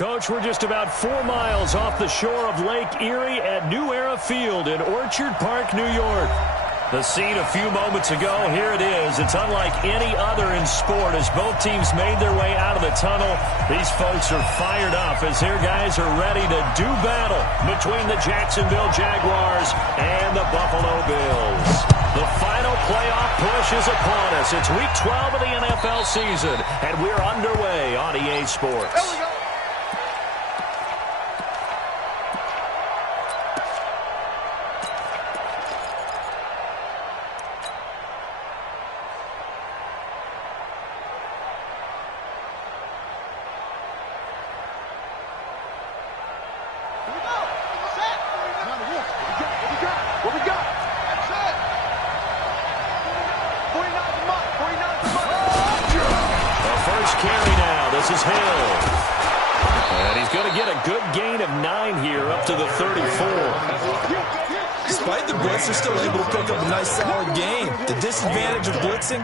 Coach, we're just about 4 miles off the shore of Lake Erie at New Era Field in Orchard Park, New York. The scene a few moments ago, here it is. It's unlike any other in sport as both teams made their way out of the tunnel. These folks are fired up as their guys are ready to do battle between the Jacksonville Jaguars and the Buffalo Bills. The final playoff push is upon us. It's week 12 of the NFL season, and we're underway on EA Sports. There we go. They're still able to pick up a nice solid game. The disadvantage of blitzing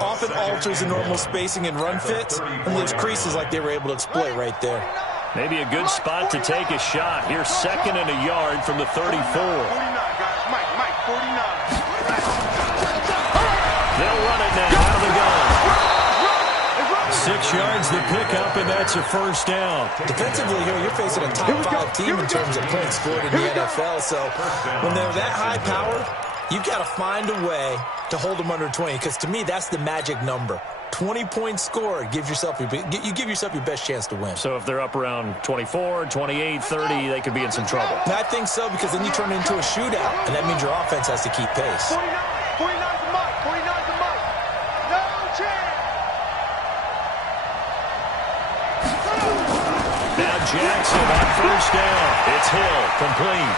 often alters the normal spacing and run fits, and leaves creases like they were able to exploit right there. Maybe a good spot to take a shot. Here's 2nd and a yard from the 34. 49, guys. Mike, 49. They'll run it now out of the gun. 6 yards the pickup, and that's a first down. Defensively here, you're facing a top 5 team in terms of points scored in the NFL. So when they're that high powered, you've got to find a way to hold them under 20. Because to me, that's the magic number. 20 points scored, you give yourself your best chance to win. So if they're up around 24, 28, 30, they could be in some trouble. And I think so, because then you turn it into a shootout, and that means your offense has to keep pace. 49 to Mike. 49 to Mike. No chance. Now Jackson on first down. It's Hill, complete.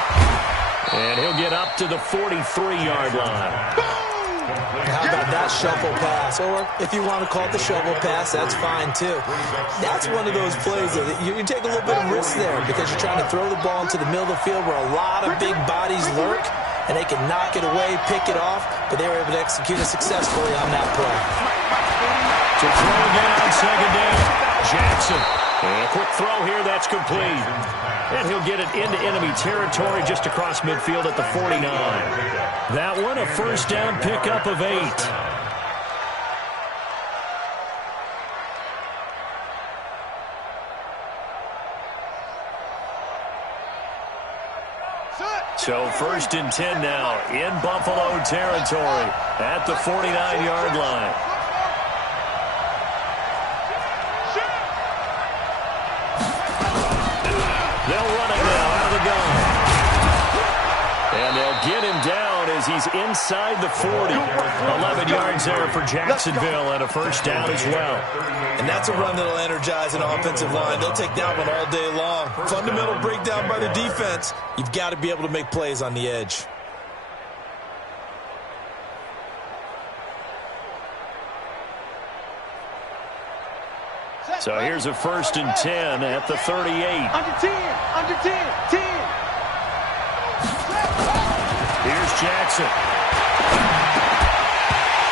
And he'll get up to the 43-yard line. How about that shuffle pass? Or if you want to call it the shovel pass, that's fine too. That's one of those plays that you take a little bit of risk there because you're trying to throw the ball into the middle of the field where a lot of big bodies lurk, and they can knock it away, pick it off, but they were able to execute it successfully on that play. To throw again on 2nd down, Jackson. And a quick throw here, that's complete. And he'll get it into enemy territory just across midfield at the 49. That one, a first down pickup of 8. So 1st and 10 now in Buffalo territory at the 49-yard line. They'll run it now out of the gun. And they'll get him down as he's inside the 40. 11 yards there for Jacksonville and a first down as well. And that's a run that'll energize an offensive line. They'll take that one all day long. Fundamental breakdown by the defense. You've got to be able to make plays on the edge. So here's a 1st and 10 at the 38. Under 10. 10. Here's Jackson.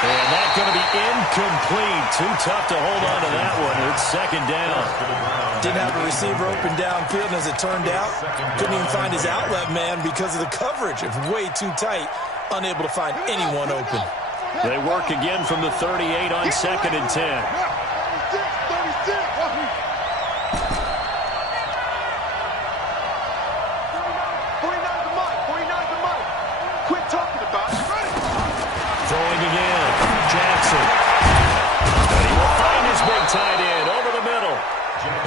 And that's going to be incomplete. Too tough to hold on to that one. It's 2nd down. Didn't have a receiver open downfield, and as it turned out, couldn't even find his outlet man because of the coverage. It's way too tight, unable to find anyone open. They work again from the 38 on 2nd and 10. Tight end over the middle.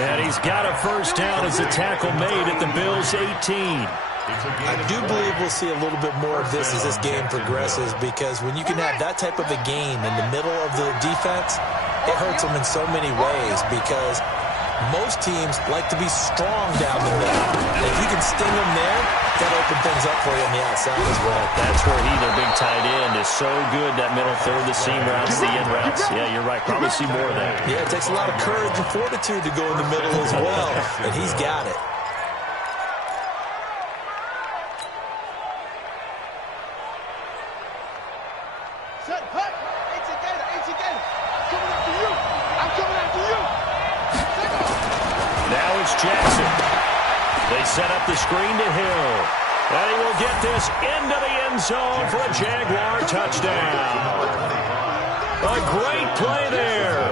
And he's got a first down as a tackle made at the Bills' 18. I do believe we'll see a little bit more of this as this game progresses, because when you can have that type of a game in the middle of the defense, it hurts them in so many ways, because most teams like to be strong down the middle. And if you can sting them there, that'll open things up for you on the outside as well. That's where he, their big tight end, is so good, that middle third, the seam routes, the in routes. Yeah, you're right. Probably see more of that. Yeah, it takes a lot of courage and fortitude to go in the middle as well, and he's got it. Now it's Jackson. They set up the screen to Hill. And he will get this into the end zone for a Jaguar touchdown. A great play there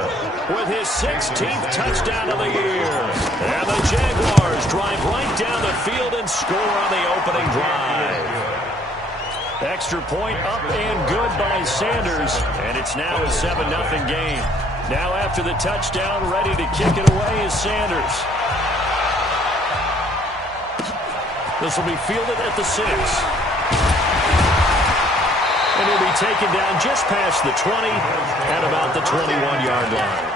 with his 16th touchdown of the year. And the Jaguars drive right down the field and score on the opening drive. Extra point up and good by Sanders. And it's now a 7-0 game. Now after the touchdown, ready to kick it away is Sanders. This will be fielded at the 6. And he'll be taken down just past the 20 at about the 21-yard line.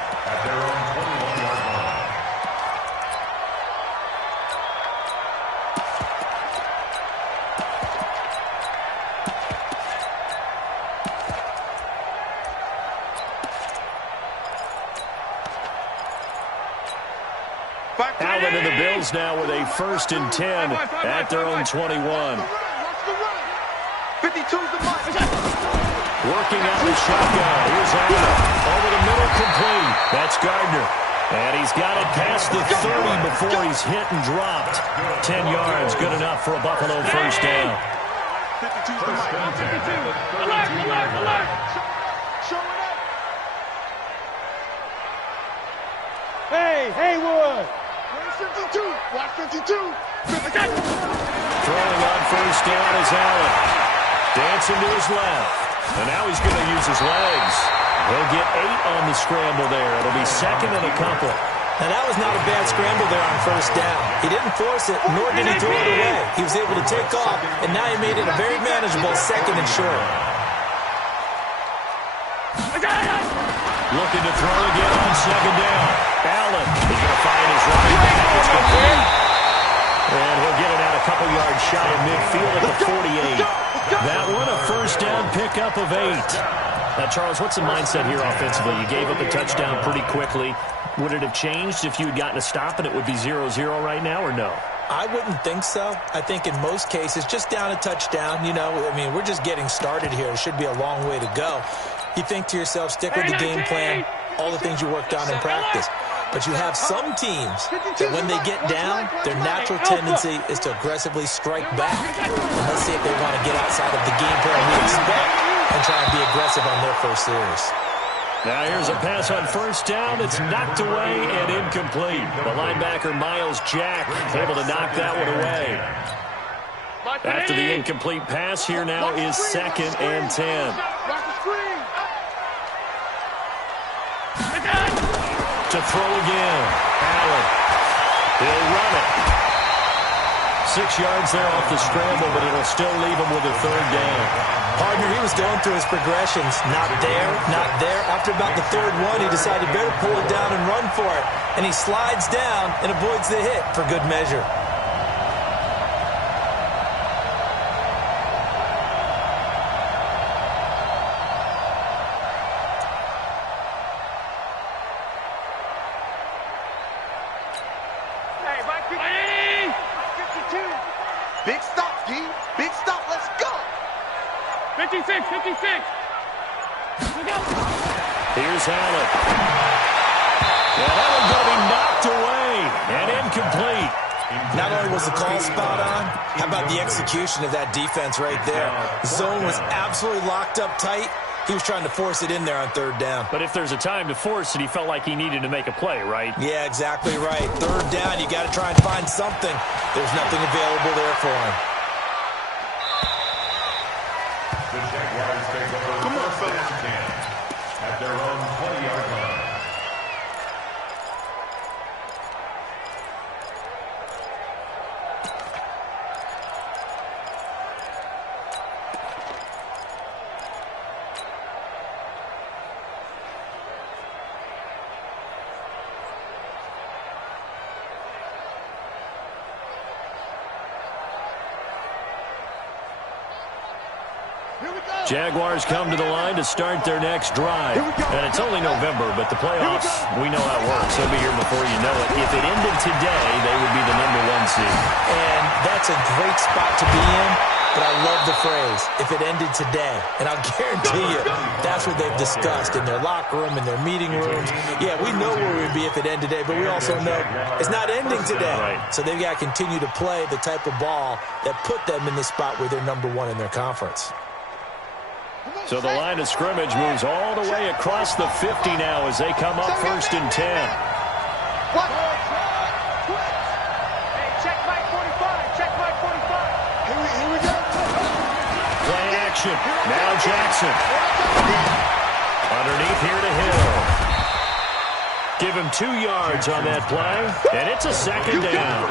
Allen and the Bills now with a 1st and 10 at their own 21. 52's the mark. Working out the shotgun. Here's Allen. Over the middle, complete. That's Gardner. And he's got it past the 30 before he's hit and dropped. 10 yards, good enough for a Buffalo 1st down. 52's the mark. 52. Alert. Show it up. Hey, Haywood. Where's 52? Watch 52. 52. Throwing on 1st down is Allen. Dancing to his left. And now he's going to use his legs. He'll get 8 on the scramble there. It'll be 2nd and a couple. Now, that was not a bad scramble there on 1st down. He didn't force it, nor did he throw it away. He was able to take off, and now he made it a very manageable 2nd and short. Looking to throw again on 2nd down. Allen is going to find his running back. It's complete. And he'll get it out a couple yards shy of midfield at the 48. That one a 1st down pickup of 8. Now, Charles, what's the mindset here offensively? You gave up a touchdown pretty quickly. Would it have changed if you had gotten a stop and it would be 0-0 right now, or no? I wouldn't think so. I think in most cases, just down a touchdown, I mean, we're just getting started here. It should be a long way to go. You think to yourself, stick with the game plan, all the things you worked on in practice. But you have some teams that when they get down, their natural tendency is to aggressively strike back. And let's see if they want to get outside of the game plan we expect and try and be aggressive on their 1st series. Now here's a pass on 1st down. It's knocked away and incomplete. The linebacker, Miles Jack, able to knock that one away. After the incomplete pass, here now is 2nd and 10. To throw again. Allen. He'll run it. 6 yards there off the scramble, but it'll still leave him with a 3rd down. Partner, he was going through his progressions. Not there, not there. After about the 3rd one, he decided better pull it down and run for it. And he slides down and avoids the hit for good measure. Big stop, G. Big stop. Let's go. 56. Here's Allen. Yeah, that one's going to be knocked away and incomplete. Not only was the call spot on, how about the execution of that defense right there? Zone was absolutely locked up tight. He was trying to force it in there on 3rd down. But if there's a time to force it, he felt like he needed to make a play, right? Yeah, exactly right. 3rd down, you got to try and find something. There's nothing available there for him. The Jaguars take over. Come on, fellas. At their own 20-yard line. Jaguars come to the line to start their next drive. And it's only November, but the playoffs, we know how it works. They'll be here before you know it. If it ended today, they would be the #1 seed. And that's a great spot to be in. but I love the phrase, if it ended today. And I'll guarantee you, that's what they've discussed in their locker room, in their meeting rooms. Yeah, we know where we'd be if it ended today, but we also know it's not ending today. Right. So they've got to continue to play the type of ball that put them in the spot where they're number one in their conference. So the line of scrimmage moves all the way across the 50 now as they come up 1st and 10. Now Jackson. Underneath here to Hill. Give him 2 yards on that play, and it's a 2nd down.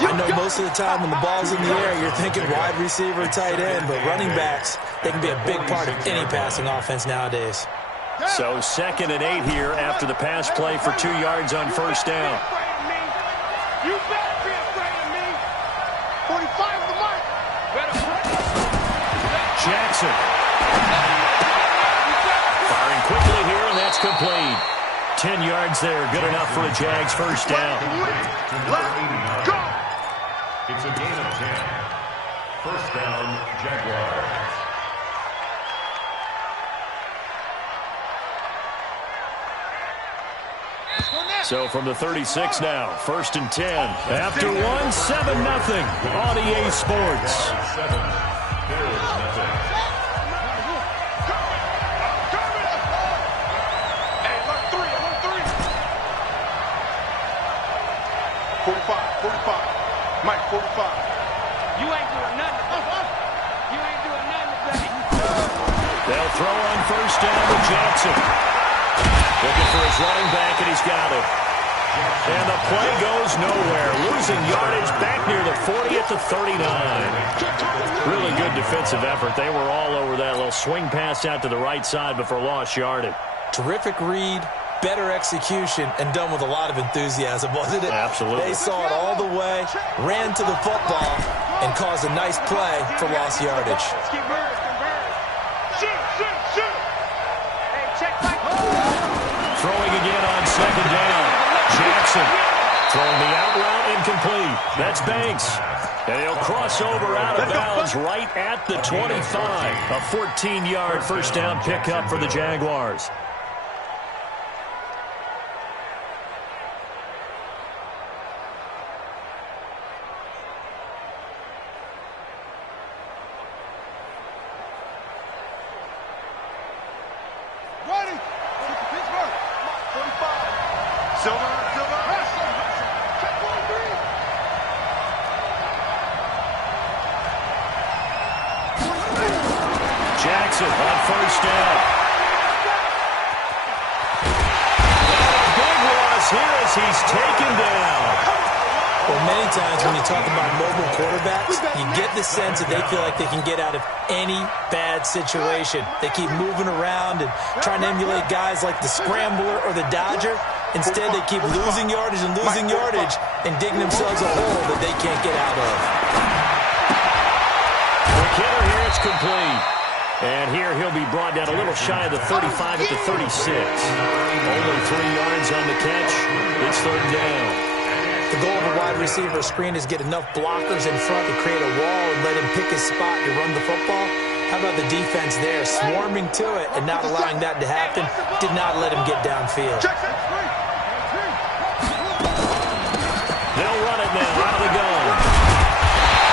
I know most of the time when the ball's in the air, you're thinking wide receiver, tight end, but running backs, they can be a big part of any passing offense nowadays. So 2nd and 8 here after the pass play for 2 yards on 1st down. You better be afraid of me. 45 the mark. Jackson. Firing quickly here, and that's complete. 10 yards there, good enough for a Jags 1st down. Let's go. It's a gain of 10. 1st down, Jaguars. So from the 36 now, 1st and 10. After 1, 7-0 on EA Sports. 7. There is nothing. Hey, look, 3. 45. Mike, 45. You ain't doing nothing. You ain't doing nothing today. They'll throw on 1st down to Jackson. Looking for his running back, and he's got it. And the play goes nowhere. Losing yardage back near the 40 at the 39. Really good defensive effort. They were all over that little swing pass out to the right side before lost yardage. Terrific read, better execution, and done with a lot of enthusiasm, wasn't it? Absolutely. They saw it all the way, ran to the football, and caused a nice play for lost yardage. Keep moving. Shoot. Hey, check back. Throwing again on 2nd down. Jackson throwing the out route incomplete. That's Banks. And he'll cross over out of bounds right at the 25. A 14-yard 1st down pickup for the Jaguars. Ready. Pittsburgh. 45. Silver. Check 43. Jackson on 1st down. Big loss here as he's taken down. Well, many times when you talk about mobile quarterbacks, you get the sense that they feel like they can get out of any bad situation. They keep moving around and trying to emulate guys like the Scrambler or the Dodger. Instead, they keep losing yardage and digging themselves a hole that they can't get out of. Quick hitter here, it's complete. And here he'll be brought down a little shy of the 35 at the 36. Only 3 yards on the catch. It's 3rd down. The goal of a wide receiver screen is get enough blockers in front to create a wall and let him pick his spot to run the football. How about the defense there, swarming to it and not allowing that to happen? Did not let him get downfield. They'll run it now out of the gun.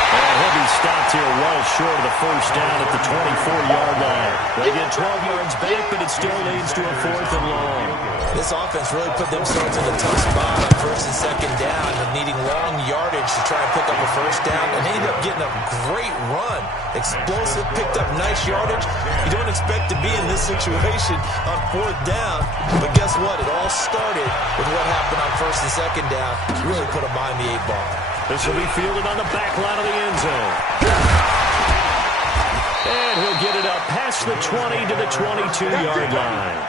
And he'll be stopped here well short of the 1st down at the 24-yard line. They get 12 yards back, but it still leads to a 4th and long. This offense really put themselves in a tough spot on 1st and 2nd down and needing long yardage to try and pick up a 1st down. And they ended up getting a great run. Explosive, picked up nice yardage. You don't expect to be in this situation on 4th down. But guess what? It all started with what happened on 1st and 2nd down. Really put them behind the 8-ball. This will be fielded on the back line of the end zone. And he'll get it up past the 20 to the 22-yard line.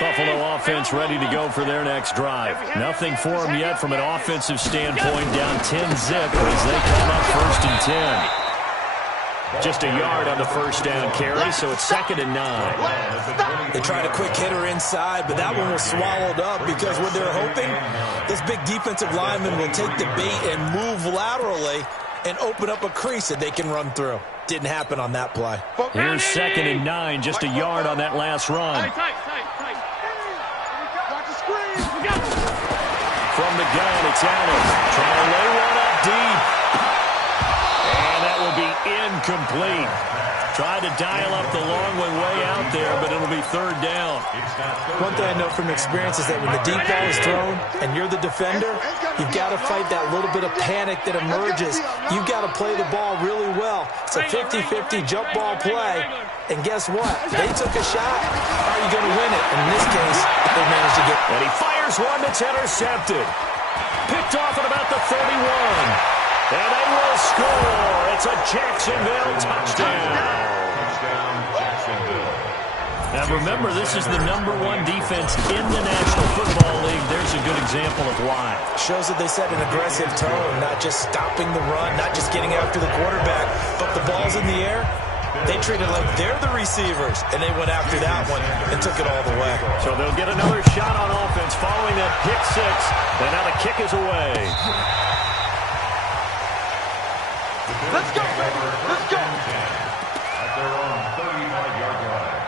Buffalo offense ready to go for their next drive. Nothing for them yet from an offensive standpoint, down 10-zip as they come up 1st and 10. Just a yard on the first down carry, so it's 2nd and 9. They tried a quick hitter inside, but that one was swallowed up because what they're hoping, this big defensive lineman will take the bait and move laterally and open up a crease that they can run through. Didn't happen on that play. Here's 2nd and 9, just a yard on that last run. From the gun, it's Allen. Trying to lay one up deep. And that will be incomplete. Tried to dial up the long one way out there, but it'll be 3rd down. One thing I know from experience is that when the deep ball is thrown and you're the defender, you've got to fight that little bit of panic that emerges. You've got to play the ball really well. It's a 50-50 jump ball play. And guess what? They took a shot. How are you going to win it? In this case, they managed to get... And he fires one that's intercepted. Picked off at about the 31. And they will score. It's a Jacksonville touchdown. Touchdown, Jacksonville. Now remember, this is the #1 defense in the National Football League. There's a good example of why. Shows that they set an aggressive tone, not just stopping the run, not just getting after the quarterback, but the ball's in the air. They treat it like they're the receivers, and they went after that one and took it all the way. So they'll get another shot on offense following that pick 6. And now the kick is away. Let's go, baby. Let's go. At their own 35-yard line.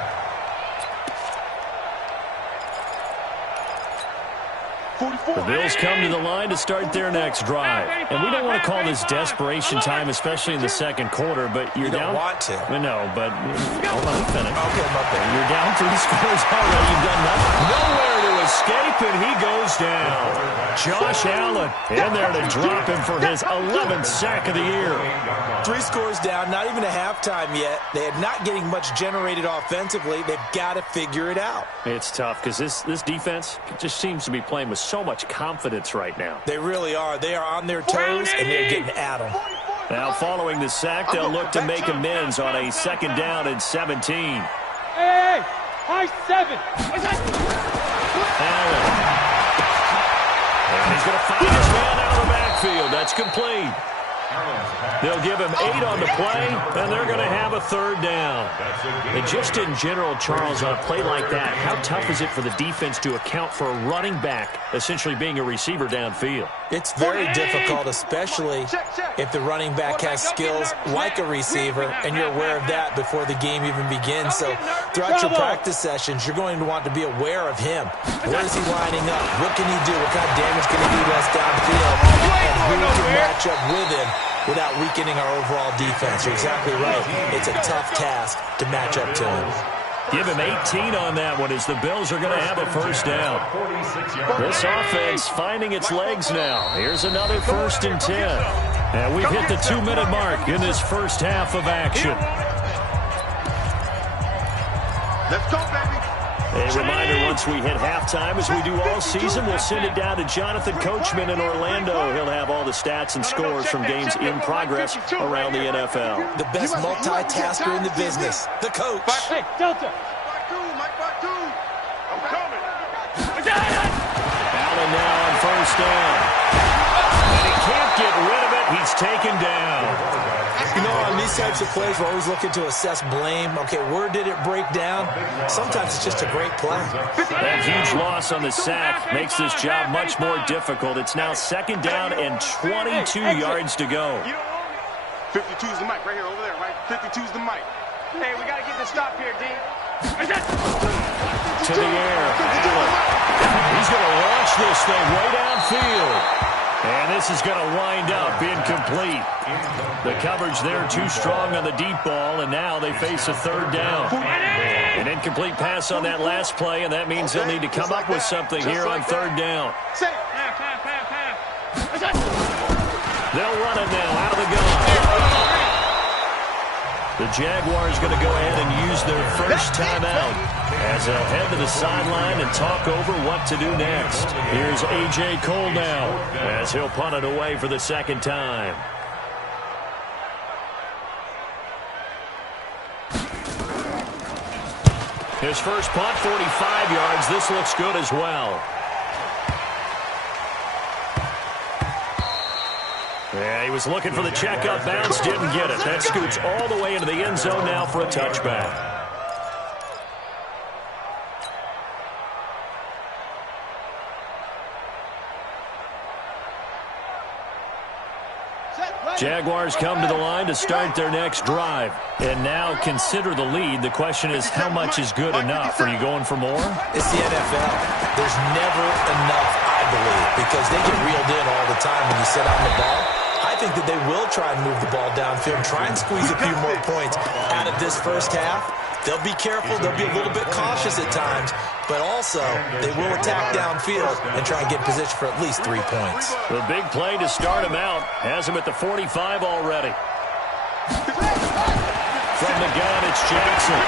The Bills come to the line to start their next drive. And we don't want to call this desperation time, especially in the second quarter, but you're down. You don't want to. No, but hold on, let me finish. Okay, my bad. You're down 3 scores already. You've done nothing. Nowhere to escape, and he goes down. Josh Allen in there to drop him for his 11th sack of the year. 3 scores down, not even a halftime yet. They are not getting much generated offensively. They've got to figure it out. It's tough because this defense just seems to be playing with so much confidence right now. They really are. They are on their toes, and they're getting at them. Now, following the sack, they'll look to make amends on a 2nd down and 17. Hey, high 7. Allen. And he's going to find his man out of the backfield. That's complete. They'll give him 8 on the play, and they're going to have a 3rd down. And just in general, Charles, on a play like that, how tough is it for the defense to account for a running back essentially being a receiver downfield? It's very difficult, especially if the running back has skills like a receiver, and you're aware of that before the game even begins. So throughout your practice sessions, you're going to want to be aware of him. Where is he lining up? What can he do? What kind of damage can he do to us downfield? And who can match up with him without weakening our overall defense? You're exactly right. It's a tough task to match up to him. Give him 18 on that one as the Bills are going to have a 1st down. This offense finding its legs now. Here's another 1st and 10. And we've hit the 2-minute mark in this first half of action. Let's go, baby. A reminder, once we hit halftime, as we do all season, we'll send it down to Jonathan Coachman in Orlando. He'll have all the stats and scores from games in progress around the NFL. The best multitasker in the business, the coach. Hey, Delta. Mike Batu. I'm coming. Allen now on 1st down. And he can't get rid of it. He's taken down. You know, on these types of plays, we're always looking to assess blame. Okay, where did it break down? Sometimes it's just a great play. That huge loss on the sack makes this job much more difficult. It's now 2nd down and 22 yards to go. 52's the mic right here, over there, right? 52's the mic. Hey, we got to get this stop here, D. To the air. Allen. He's going to launch this thing way downfield. And this is going to wind up incomplete. The coverage there too strong on the deep ball, and now they face a 3rd down. An incomplete pass on that last play, and that means they'll need to come up with something here on 3rd down. They'll run it now out of the gun. The Jaguars going to go ahead and use their first timeout as they'll head to the sideline and talk over what to do next. Here's A.J. Cole now as he'll punt it away for the 2nd time. His first punt, 45 yards. This looks good as well. Yeah, he was looking for the checkup bounce, didn't get it. That scoots all the way into the end zone now for a touchback. Jaguars come to the line to start their next drive. And now consider the lead. The question is, how much is good enough? Are you going for more? It's the NFL. There's never enough, I believe, because they get reeled in all the time when you sit on the ball. I think that they will try and move the ball downfield and try and squeeze a few more points out of this first half. They'll be careful. They'll be a little bit cautious at times, but also they will attack downfield and try and get in position for at least 3 points. The big play to start him out has him at the 45 already. From the gun, it's Jackson.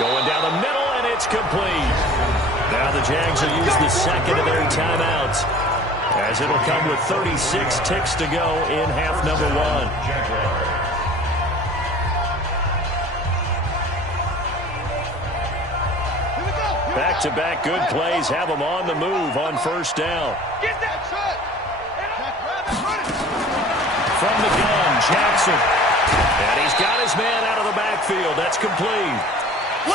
Going down the middle, and it's complete. Now the Jags will use the second of their timeouts, as it'll come with 36 ticks to go in half number one. Back-to-back good plays have them on the move on first down. From the gun, Jackson. And he's got his man out of the backfield. That's complete.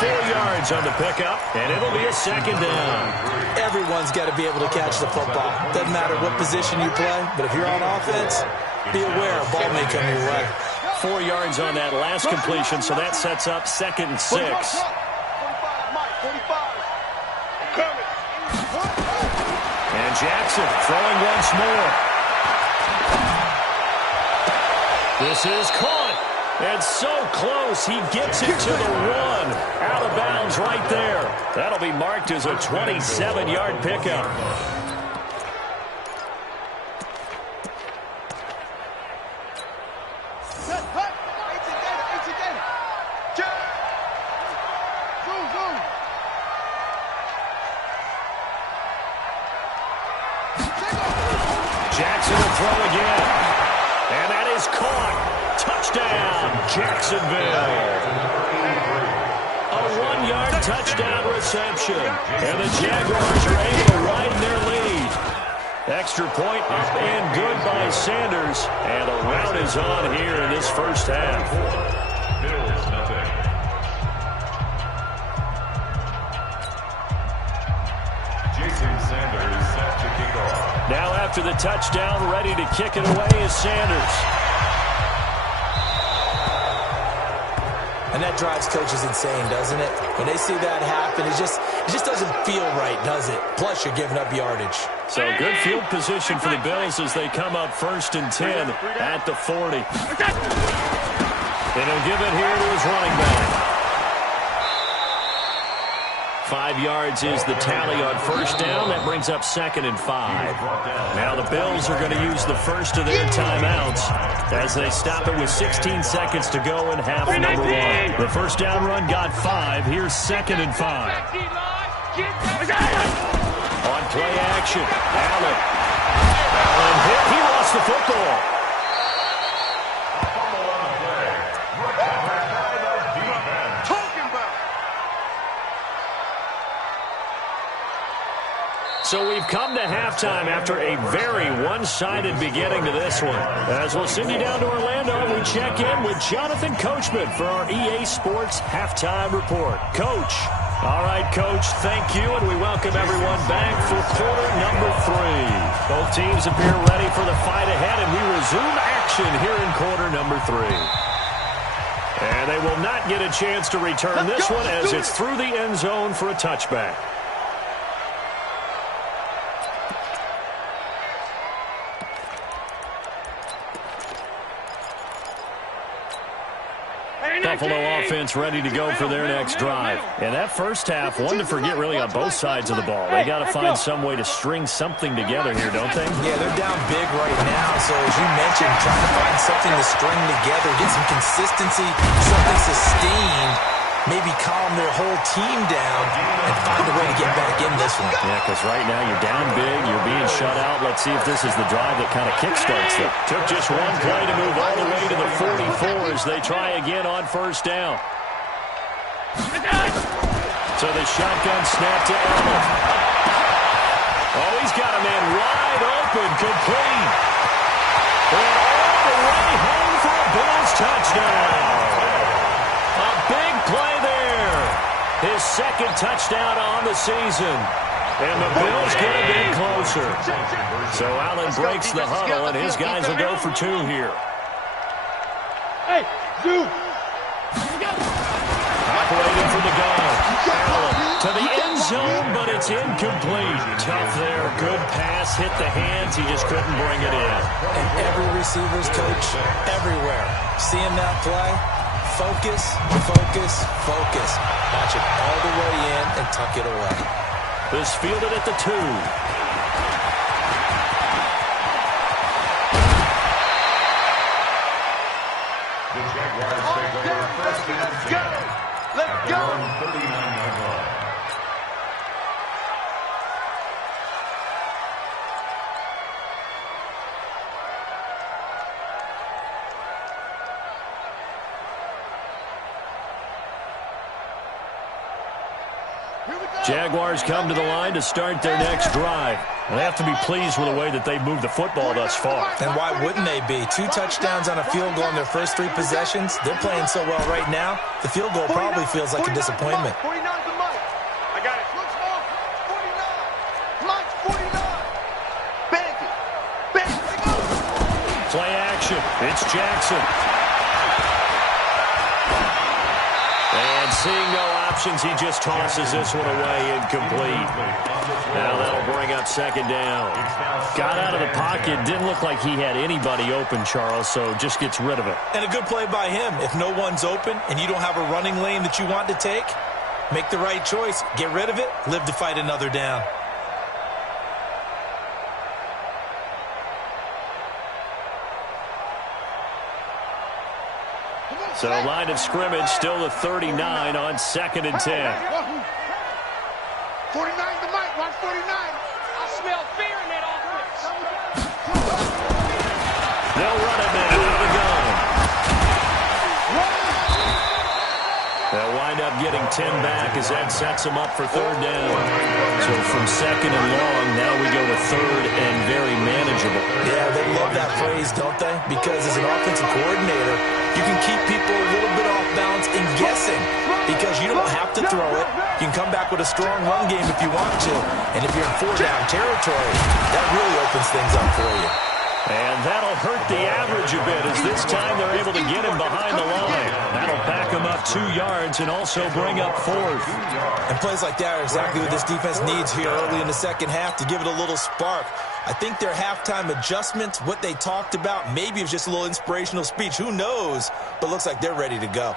4 yards on the pickup, and it'll be a second down. Everyone's got to be able to catch the football. Doesn't matter what position you play, but if you're on offense, be aware a ball may come your way. 4 yards on that last completion, so that sets up 2nd and 6. And Jackson throwing once more. This is caught. And so close, he gets it to the 1. Out of bounds right there. That'll be marked as a 27-yard pickup. Jackson will throw again. And that is caught. Touchdown, Jacksonville. A 1-yard touchdown reception. And the Jaguars are able to widen their lead. Extra point up and good by Sanders. And the rout is on here in this first half. Bills nothing. Jason Sanders set to kick off. Now after the touchdown, ready to kick it away is Sanders. And that drives coaches insane, doesn't it? When they see that happen, it just doesn't feel right, does it? Plus, you're giving up yardage. So good field position for the Bills as they come up 1st and 10 at the 40. And he'll give it here to his running back. 5 yards is the tally on first down. That brings up 2nd and 5. Now the Bills are going to use the first of their timeouts as they stop it with 16 seconds to go in half number 1. The first down run got 5. Here's 2nd and 5. On play action, Allen hit. He lost the football. So we've come to halftime after a very one-sided beginning to this one. As we'll send you down to Orlando, we check in with Jonathan Coachman for our EA Sports Halftime Report. Coach. All right, Coach, thank you, and we welcome everyone back for quarter number 3. Both teams appear ready for the fight ahead, and we resume action here in quarter number 3. And they will not get a chance to return this one as it's through the end zone for a touchback. Buffalo offense ready to go for their next drive. And that first half, one to forget really on both sides of the ball. They got to find some way to string something together here, don't they? Yeah, they're down big right now. So as you mentioned, trying to find something to string together, get some consistency, something sustained, maybe calm their whole team down and find a way to get back in this one. Yeah, because right now you're down big, you're being shut out. Let's see if this is the drive that kind of kickstarts them. Took just one play to move all the way to the 44 as they try again on first down. So the shotgun snap to Allen. Oh, he's got a man wide open, complete. And all the way home for a Bills touchdown. A big play there. His second touchdown on the season. And the Bills get a bit closer. So Allen breaks the huddle, and his guys will go for two here. Hey, Zoo. Operating for the goal. Allen to the end zone, but it's incomplete. Tough there. Good pass. Hit the hands. He just couldn't bring it in. And every receiver's coach, everywhere, seeing that play, focus, focus, focus. Watch it all the way in and tuck it away. This fielded at the 2. The Jaguars take over first and 10. Let's go. 39-yard line. Jaguars come to the line to start their next drive. They have to be pleased with the way that they've moved the football thus far. And why wouldn't they be? 2 touchdowns on a field goal in their first 3 possessions. They're playing so well right now, the field goal probably feels like a disappointment. 49 to Mike. I got it. Looks off. 49. Mike's 49. Bandit. Bandit. Play action. It's Jackson. And seeing no options, he just tosses this one away incomplete. Now that'll bring up second down. Got out of the pocket. Didn't look like he had anybody open, Charles, so just gets rid of it. And a good play by him. If no one's open and you don't have a running lane that you want to take, make the right choice. Get rid of it. Live to fight another down. So line of scrimmage still the 39 on second and 10. 49 to Mike. Watch 49. I smell fear in that offense. They'll run it now out of the gun. They'll wind up getting 10 back as that sets them up for third down. So from second and long, now we go to third and very manageable. Yeah, they love that phrase, don't they? Because as an offensive coordinator, you can keep people a little bit off balance and guessing because you don't have to throw it. You can come back with a strong run game if you want to. And if you're in 4-down territory, that really opens things up for you. And that'll hurt the average a bit as this time they're able to get him behind the line. That'll back him up 2 yards and also bring up fourth. And plays like that are exactly what this defense needs here early in the second half to give it a little spark. I think their halftime adjustments, what they talked about, maybe it was just a little inspirational speech. Who knows? But looks like they're ready to go.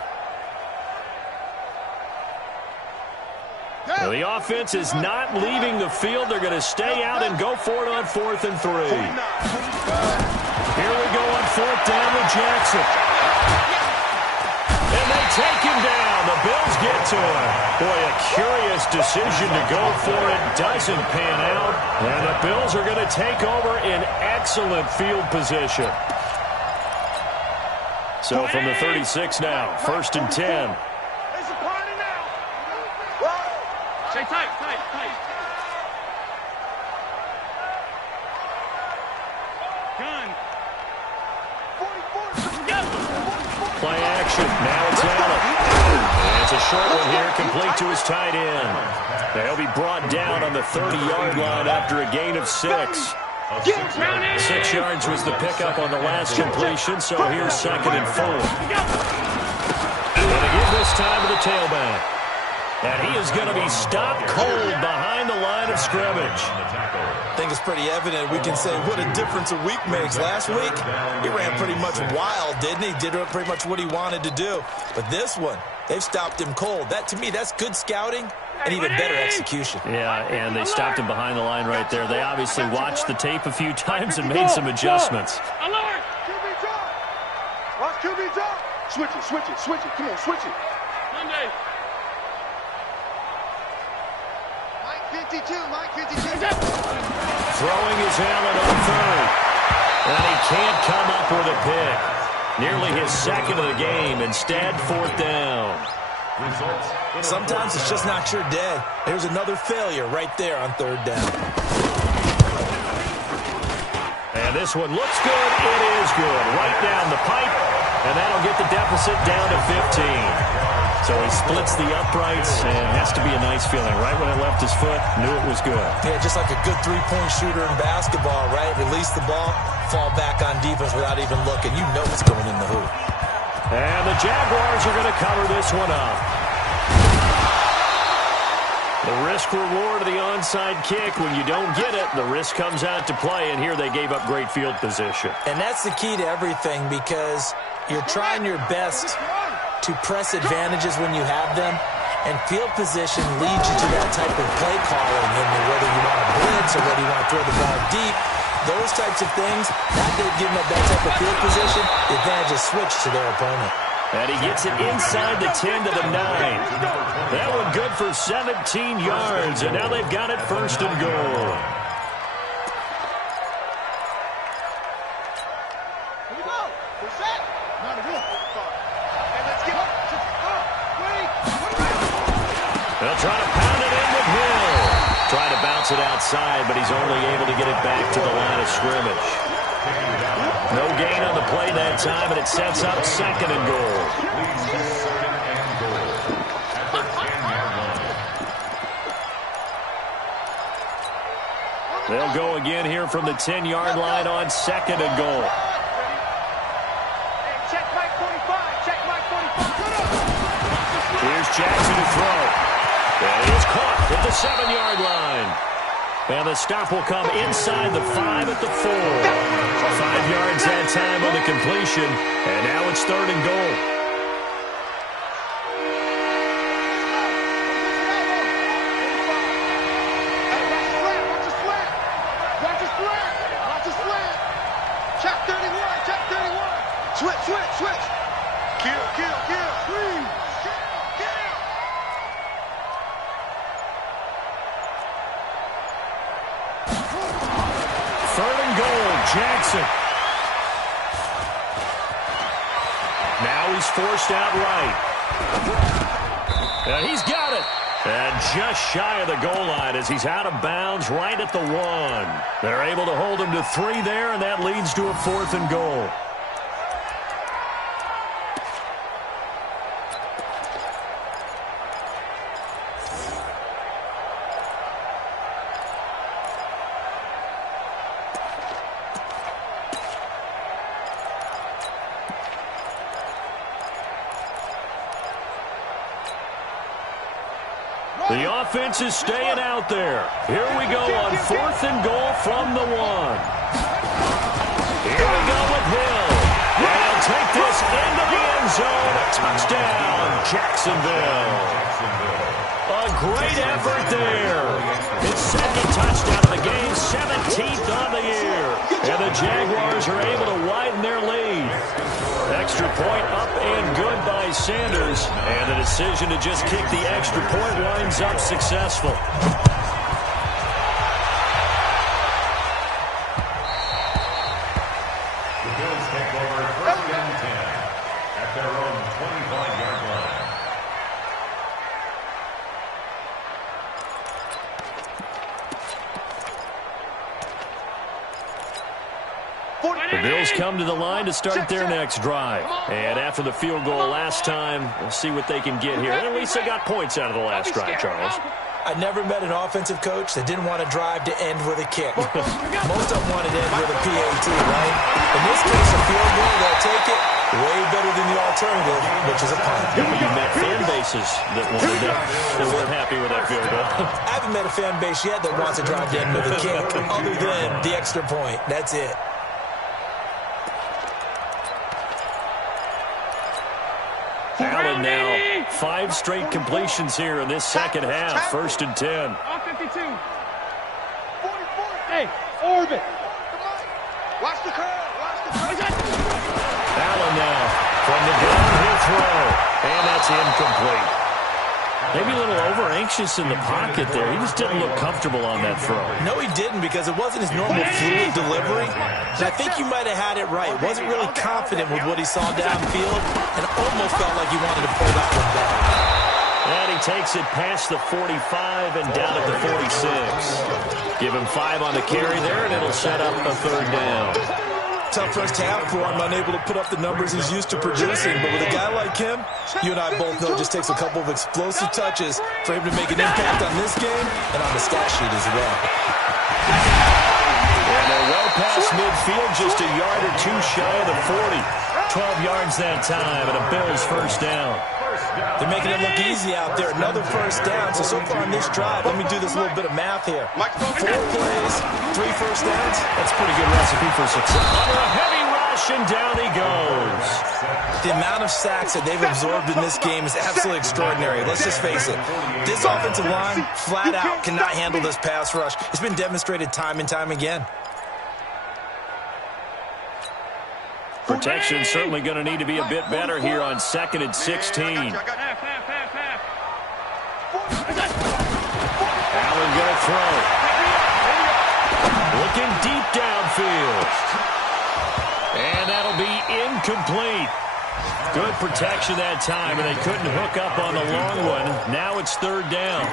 Now the offense is not leaving the field. They're going to stay out and go for it on 4th and 3. Here we go on 4th down with Jackson. And they take him down. The Bills get to him. Boy, a curious decision to go for it. Doesn't pan out. And the Bills are going to take over in excellent field position. So from the 36 now, 1st and 10. It's a party now. Stay tight, tight, tight. Gun. 44. Play action. Now it's Allen. And it's a short one here, complete to his tight end. They'll be brought down on the 30-yard line after a gain of 6. 6 yards was the pickup on the last completion, so here's 2nd and 4. Going to give this time to the tailback. And he is going to be stopped cold behind the line of scrimmage. I think it's pretty evident. We can say what a difference a week makes. Last week, he ran pretty much wild, didn't he? Did pretty much what he wanted to do. But this one, they've stopped him cold. That, to me, that's good scouting and even better execution. Yeah, and they stopped him behind the line right there. They obviously watched the tape a few times and made some adjustments. Alert! QB drop. Watch QB drop. Switch it, switch it, switch it. Come on, switch it. Monday. Mike 52, Mike 52. Throwing his Allen on 3rd. And he can't come up with a pick. Nearly his 2nd of the game. Instead, 4th down. Sometimes it's just not your day. There's another failure right there on 3rd down. this one looks good. It is good. Right down the pipe, and that'll get the deficit down to 15. So he splits the uprights, and it has to be a nice feeling. Right when it left his foot, knew it was good. Yeah, just like a good three-point shooter in basketball, right? Release the ball, fall back on defense without even looking. You know it's going in the hoop. And the Jaguars are going to cover this one up. The risk-reward of the onside kick, when you don't get it, the risk comes out to play, and here they gave up great field position. And that's the key to everything, because you're trying your best to press advantages when you have them, and field position leads you to that type of play calling, and whether you want to blitz or whether you want to throw the ball deep, those types of things, that they've given up that type of field position, the advantage is switched to their opponent. And he gets it inside the 10 to the 9. That one good for 17 yards, and now they've got it first and goal. Here we go. We're set. Not a good. And let's get up. They'll try to pound it in with Hill. Try to bounce it outside, but he's only able to get it back to the line of scrimmage. No gain on the play that time, and it sets up second and goal. They'll go again here from the 10-yard line on second and goal. Check Mike 45. Check Mike 45. Here's Jackson to throw. And he is caught at the 7-yard line. And the stop will come inside the 5 at the 4. 5 yards that time on the completion. And now it's third and goal. Check 31. Check 31. Switch. Kill. Please. Third and goal, Jackson. Now he's forced out right. And he's got it. And just shy of the goal line as he's out of bounds right at the 1. They're able to hold him to 3 there, and that leads to a 4th and goal. The offense is staying out there. Here we go on 4th and goal from the 1. Here we go with Hill. And he'll take this into the end zone. A touchdown, Jacksonville. A great effort there. His second touchdown of the game, 17th on the year. And the Jaguars are able to widen their lead. Extra point up and good by Sanders. And the decision to just kick the extra point winds up successful. The Bills take over first and 10 at their own 25-yard line. The Bills come to the line to start their next drive. And after the field goal last time, we'll see what they can get here. And at least they got points out of the last drive, Charles. I never met an offensive coach that didn't want to drive to end with a kick. Most of them wanted to end with a PAT, right? In this case, a field goal, they'll take it. Way better than the alternative, which is a punt. Yeah, but you met fan bases that wanted that weren't happy with that field goal. I haven't met a fan base yet that wants to drive to end with a kick, other than the extra point. That's it. Allen now 5 straight completions here in this second half. First and 10. On 52. Hey, orbit. Watch the curve. Allen now from the gun, he'll throw. And that's incomplete. Maybe a little over-anxious in the pocket there. He just didn't look comfortable on that throw. No, he didn't, because it wasn't his normal fluid delivery. And I think you might have had it right. Wasn't really confident with what he saw downfield, and almost felt like he wanted to pull that one back. And he takes it past the 45 and down at the 46. Give him 5 on the carry there, and it'll set up a 3rd down. Tough first half for him, unable to put up the numbers he's used to producing. But with a guy like him, you and I both know it just takes a couple of explosive touches for him to make an impact on this game and on the stat sheet as well. And they're well past midfield, just a yard or 2 shy of the 40. 12 yards that time, and a Bills first down. They're making it look easy out there. Another first down. So far on this drive, let me do this little bit of math here. 4 plays, 3 first downs. That's a pretty good recipe for success. Under a heavy rush, and down he goes. The amount of sacks that they've absorbed in this game is absolutely extraordinary. Let's just face it. This offensive line, flat out, cannot handle this pass rush. It's been demonstrated time and time again. Protection certainly going to need to be a bit better here on 2nd and 16. Allen going to throw. Looking deep downfield. And that'll be incomplete. Good protection that time, and they couldn't hook up on the long one. Now it's 3rd down.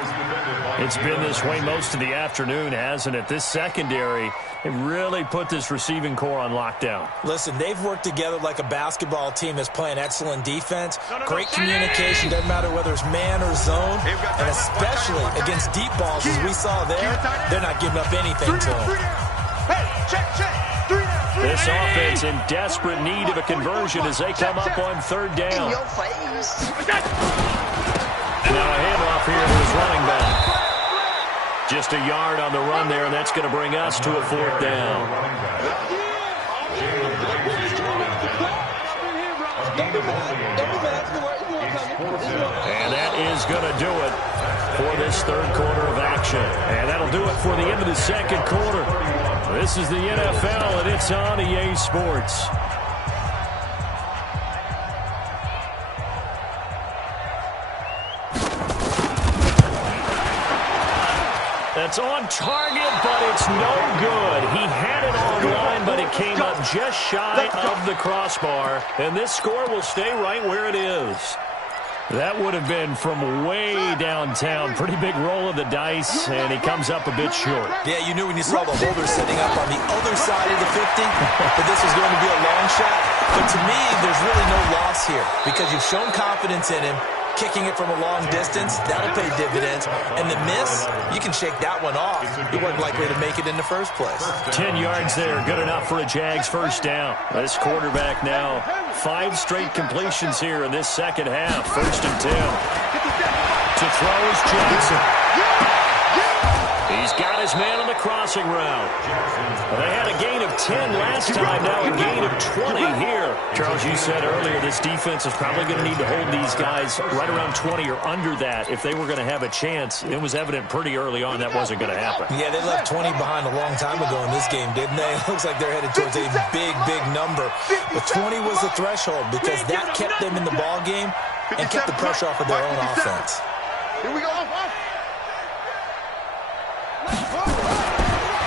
It's been this way most of the afternoon, hasn't it? This secondary, it really put this receiving core on lockdown. Listen, they've worked together like a basketball team that's playing excellent defense. Great communication, doesn't matter whether it's man or zone. And especially against deep balls, as we saw there, they're not giving up anything to them. This offense in desperate need of a conversion as they come up on 3rd down. Now a handoff here to his running back. Just a yard on the run there, and that's going to bring us to a 4th down. And that is going to do it for this 3rd quarter of action. And that'll do it for the end of the 2nd quarter. This is the NFL, and it's on EA Sports. That's on target, but it's no good. He had it on line, but it came up just shy of the crossbar. And this score will stay right where it is. That would have been from way downtown. Pretty big roll of the dice, and he comes up a bit short. Yeah, you knew when you saw the holder setting up on the other side of the 50 that this was going to be a long shot. But to me, there's really no loss here because you've shown confidence in him. Kicking it from a long distance, that'll pay dividends. And the miss, you can shake that one off. He wasn't likely to make it in the first place. 10 yards there, good enough for a Jags first down. This quarterback now, 5 straight completions here in this second half. 1st and 10. To throw is Jackson. He's got his man on the crossing route. Well, they had a gain of 10 last time, now a gain of 20 here. Charles, you said earlier this defense is probably going to need to hold these guys right around 20 or under that if they were going to have a chance. It was evident pretty early on that wasn't going to happen. Yeah, they left 20 behind a long time ago in this game, didn't they? It looks like they're headed towards a big, big number. But 20 was the threshold because that kept them in the ball game and kept the pressure off of their own offense. Here we go.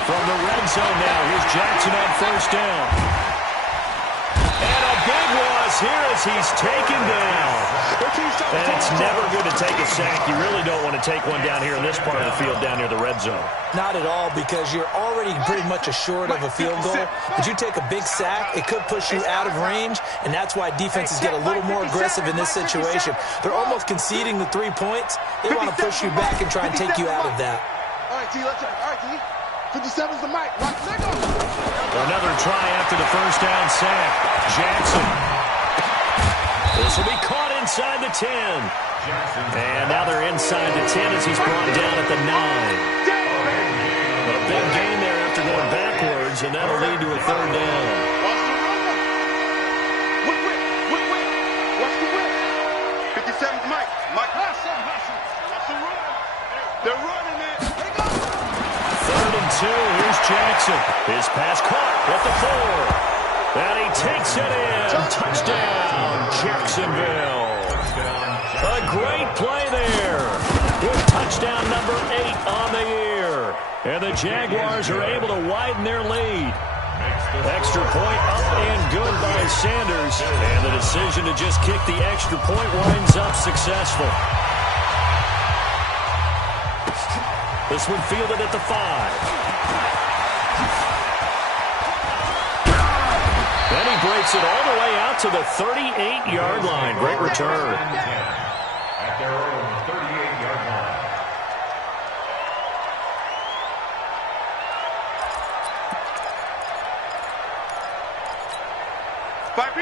From the red zone now, here's Jackson on 1st down. And a big loss here as he's taken down. And it's never good to take a sack. You really don't want to take one down here in this part of the field down near the red zone. Not at all, because you're already pretty much assured of a field goal. But you take a big sack, it could push you out of range, and that's why defenses get a little more aggressive in this situation. They're almost conceding the 3 points. They want to push you back and try and take you out of that. All right, T, let's try. All right, T. 57's the mic. Right, let go. Another try after the first down sack. Jackson. This will be caught inside the 10. And now they're inside the 10 as he's brought down at the 9. A big gain there after going backwards, and that'll lead to a 3rd down. Watch the runner. Whip. Watch the whip. 57's the mic. Mike, hustle. Watch the run. They're running it. 3rd and 2. Here's Jackson. His pass caught at the 4. And he takes it in. Touchdown, Jacksonville. A great play there. With touchdown number 8 on the year. And the Jaguars are able to widen their lead. Extra point up and good by Sanders. And the decision to just kick the extra point winds up successful. This one fielded at the 5. Then he breaks it all the way out to the 38-yard line. Great return. At their own 38-yard line.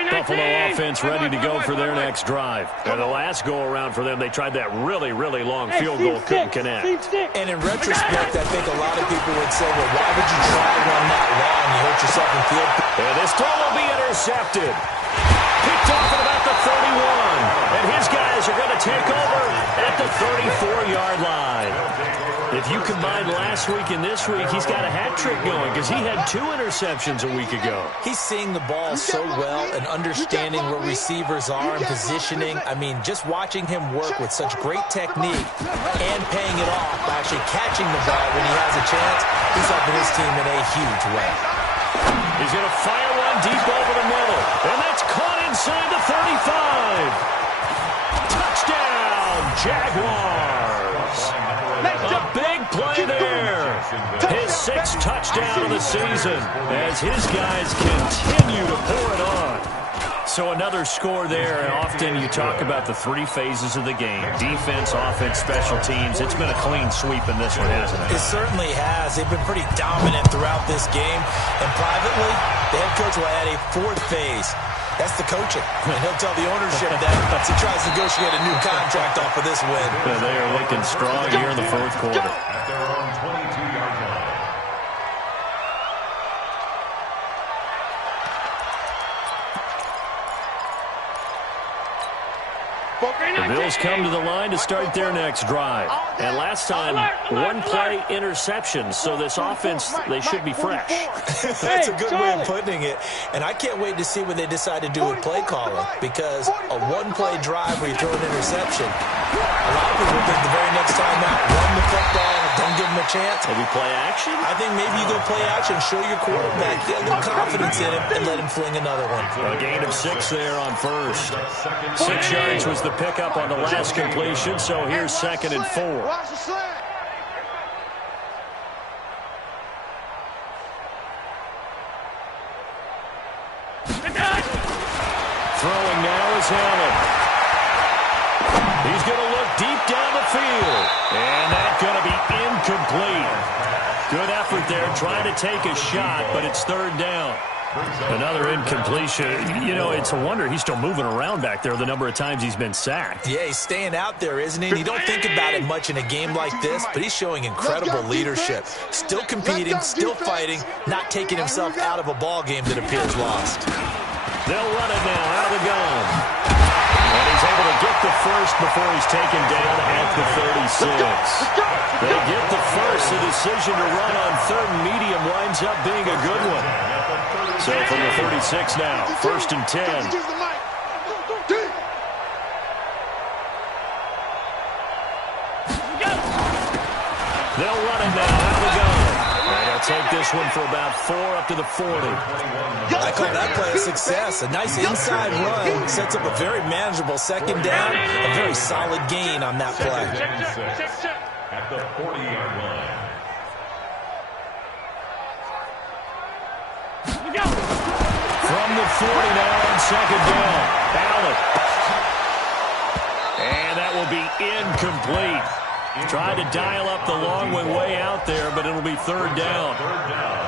Buffalo offense ready to go for their next drive. And the last go-around for them, they tried that really, really long field goal, couldn't connect. And in retrospect, I think a lot of people would say, well, why would you try one that long? You hurt yourself in field. And this throw will be intercepted. Picked off at about the 31. And his guys are going to take over at the 34-yard line. If you combine last week and this week, he's got a hat trick going because he had 2 interceptions a week ago. He's seeing the ball so well and understanding where receivers are and positioning. I mean, just watching him work with such great technique and paying it off by actually catching the ball when he has a chance, he's helping his team in a huge way. He's going to fire one deep over the middle, and that's caught inside the 35. Touchdown, Jaguars. A big play there. His 6th touchdown of the season as his guys continue to pour it on. So another score there. Often you talk about the 3 phases of the game. Defense, offense, special teams. It's been a clean sweep in this one, hasn't it? It certainly has. They've been pretty dominant throughout this game. And privately, the head coach will add a 4th phase. That's the coaching. And he'll tell the ownership that as he tries to negotiate a new contract off of this win. Yeah, they are looking strong here in the 4th quarter. At their own 22-yard line. The Bills come to the line to start their next drive. And last time, 1 play interception. So this offense, they should be fresh. That's a good way of putting it. And I can't wait to see what they decide to do with play calling. Because a 1-play drive where you throw an interception, a lot of people think the very next time out, run the football, don't give them a chance. Maybe play action? I think maybe you go play action, show your quarterback, get a little confidence in him, and let him fling another one. A gain of 6 there on first. 6 yards was the pickup on the last completion, so here's 2nd and 4. Watch the slant. Throwing now is Allen. He's going to look deep down the field. And that's going to be incomplete. Good effort there, trying to take a shot, but it's 3rd down. Another incompletion. You know, it's a wonder he's still moving around back there the number of times he's been sacked. Yeah, he's staying out there, isn't he? And you don't think about it much in a game like this, but he's showing incredible leadership. Still competing, still fighting, not taking himself out of a ball game that appears lost. They'll run it now out of the gun. And he's able to get the first before he's taken down at the 36. They get the first. The decision to run on 3rd and medium winds up being a good one. So from the 36 now, 1st and 10. They'll run it now out of the gun. And they'll take this one for about 4 up to the 40. I call that play a success. A nice inside run sets up a very manageable 2nd down. A very solid gain on that play. At the 40-yard line. From the 40 now on 2nd down. Allen. And that will be incomplete. Tried to dial up the long way out there, but it'll be 3rd down.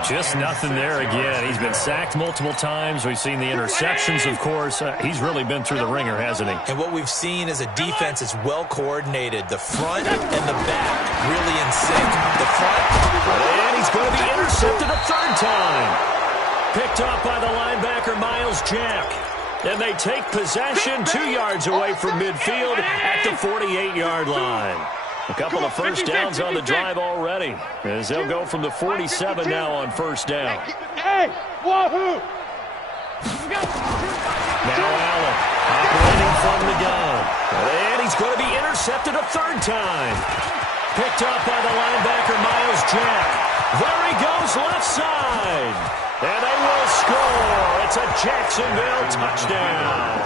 Just nothing there again. He's been sacked multiple times. We've seen the interceptions, of course. He's really been through the ringer, hasn't he? And what we've seen is a defense that's well coordinated. The front and the back really in sync. The front. And he's going to be intercepted a 3rd time. Picked off by the linebacker, Miles Jack. And they take possession 2 yards away from midfield at the 48-yard line. A couple of first downs on the drive already, as they'll go from the 47 now on 1st down. Hey, wahoo! Now Allen, operating from the gun. And he's going to be intercepted a 3rd time. Picked up by the linebacker, Miles Jack. There he goes, left side. And they will score. It's a Jacksonville touchdown.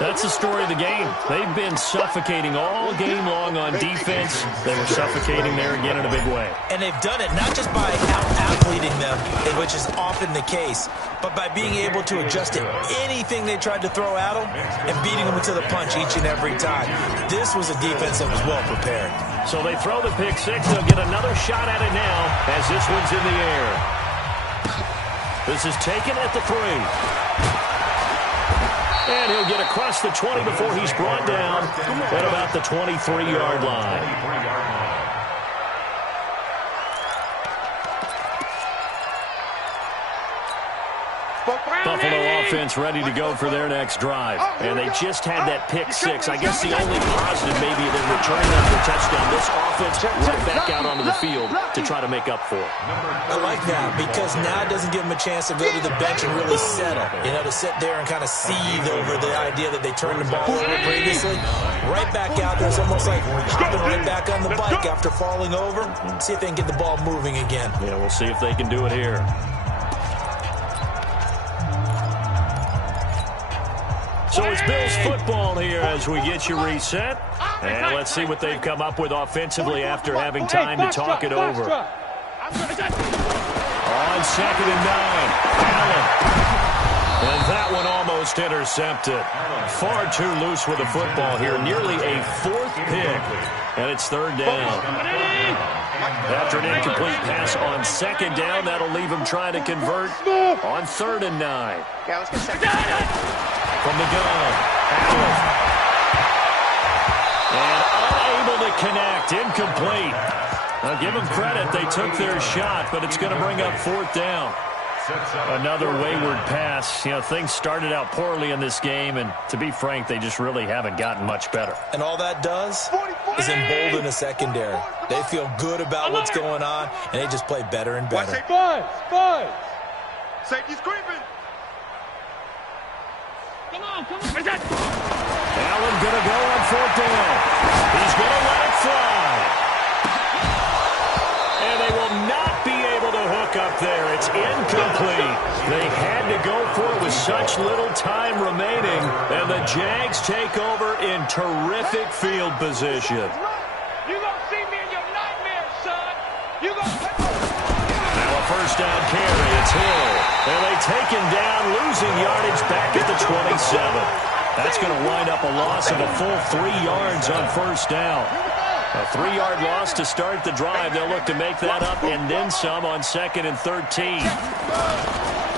That's the story of the game. They've been suffocating all game long on defense. They were suffocating there again in a big way. And they've done it not just by out-athleting them, which is often the case, but by being able to adjust to anything they tried to throw at them and beating them to the punch each and every time. This was a defense that was well prepared. So they throw the pick six. They'll get another shot at it now as this one's in the air. This is taken at the 3. And he'll get across the 20 before he's brought down at about the 23-yard line. Buffalo offense ready to go for their next drive. And they just had that pick six. I guess the only positive maybe they're returning after a touchdown. This offense right back out onto the field to try to make up for it. I like that because now it doesn't give them a chance to go to the bench and really settle. You know, to sit there and kind of seethe over the idea that they turned the ball over previously. Right back out there. It's almost like hopping right back on the bike after falling over. See if they can get the ball moving again. Yeah, we'll see if they can do it here. So it's Bills football here as we get you reset. And let's see what they've come up with offensively after having time to talk it over. On 2nd and 9, Allen. And that one almost intercepted. Far too loose with the football here. Nearly a 4th pick. And it's 3rd down. After an incomplete pass on 2nd down, that'll leave him trying to convert on 3rd and 9. From the gun, Allen. And unable to connect, incomplete. Now give them credit, they took their shot, but it's going to bring up 4th down. Another wayward pass. You know, things started out poorly in this game, and to be frank, they just really haven't gotten much better. And all that does is embolden the secondary. They feel good about what's going on, and they just play better and better. Safety's creeping. Come on. Allen going to go on 4th down. He's going to let it fly. And they will not be able to hook up there. It's incomplete. They had to go for it with such little time remaining. And the Jags take over in terrific field position. You gonna see me in your nightmares, son. You gonna... Now a 1st down carry. It's Hill. And they take him down, losing yardage back at the 27. That's going to wind up a loss of a full 3 yards on 1st down. A 3-yard loss to start the drive. They'll look to make that up and then some on 2nd and 13.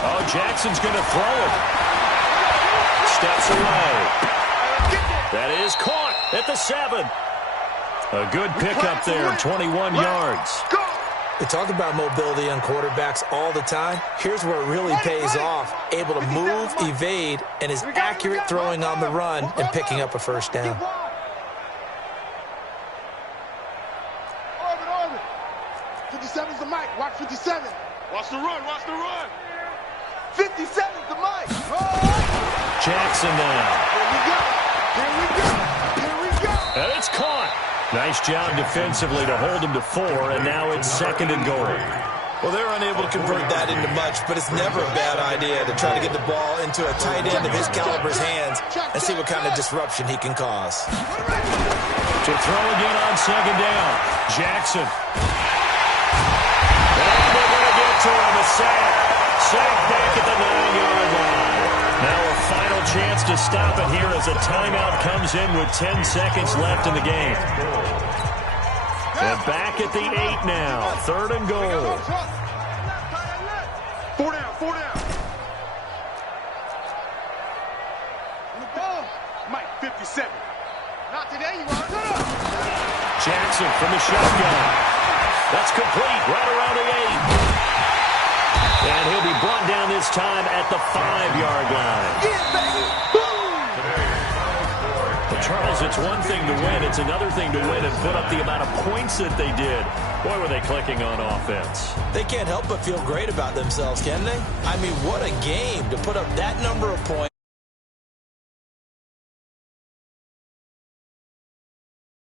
Oh, Jackson's going to throw it. Steps away. That is caught at the 7. A good pickup there, 21 yards. We talk about mobility on quarterbacks all the time. Here's where it really pays off. Able to move, evade, and is accurate throwing on the run and picking up a 1st down. 57's the mic. Watch 57. Watch the run. 57's the mic. Jackson now. Here we go. And it's caught. Nice job defensively to hold him to 4, and now it's 2nd and goal. Well, they're unable to convert that into much, but it's never a bad idea to try to get the ball into a tight end of his caliber's hands and see what kind of disruption he can cause. To throw again on 2nd down. Jackson. And they're going to get to him. A sack. Sack back at the 9-yard line. Now a final chance to stop it here as a timeout comes in with 10 seconds left in the game. And back at the 8 now. 3rd and goal. 4 down. Mike, 57. Not today, you are. Jackson from the shotgun. That's complete right around the 8. And he'll be brought down this time at the 5-yard line. Yeah, baby. But Charles, it's one thing to win. It's another thing to win and put up the amount of points that they did. Boy, were they clicking on offense. They can't help but feel great about themselves, can they? I mean, what a game to put up that number of points.